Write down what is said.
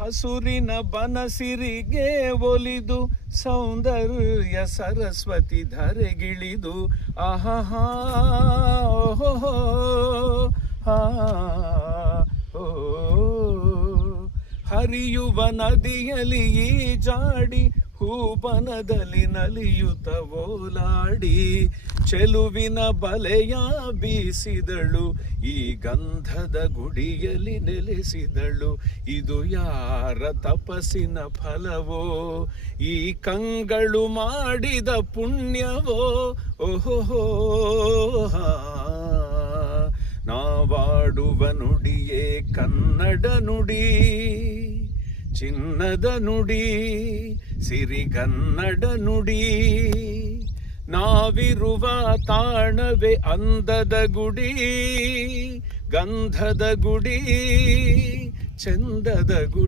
ಹಸುರಿನ ಬನಸಿರಿಗೆ ಒಲಿದು ಸೌಂದರ್ಯ ಸರಸ್ವತಿ ಧರೆಗಿಳಿದು. ಆಹಾ ಓಹೋ ಹರಿಯುವ ನದಿಯಲ್ಲಿ ಈಜಾಡಿ ಹೂಬನದಲ್ಲಿ ನಲಿಯುತ್ತ ಓಲಾಡಿ ಚೆಲುವಿನ ಬಲೆಯ ಬೀಸಿದಳು, ಈ ಗಂಧದ ಗುಡಿಯಲ್ಲಿ ನೆಲೆಸಿದಳು, ಇದು ಯಾರ ತಪಸ್ಸಿನ ಫಲವೋ, ಈ ಕಂಗಳು ಮಾಡಿದ ಪುಣ್ಯವೋ ಓಹೋ ನಾವಾಡುವ ನುಡಿಯೇ ಕನ್ನಡ ನುಡಿ. ಚಿನ್ನದ ನುಡಿ ಸಿರಿಗನ್ನಡ ನುಡಿ. ನಾವಿರುವ ತಾಣವೇ ಅಂದದ ಗುಡಿ ಗಂಧದ ಗುಡಿ ಚಂದದ ಗುಡಿ.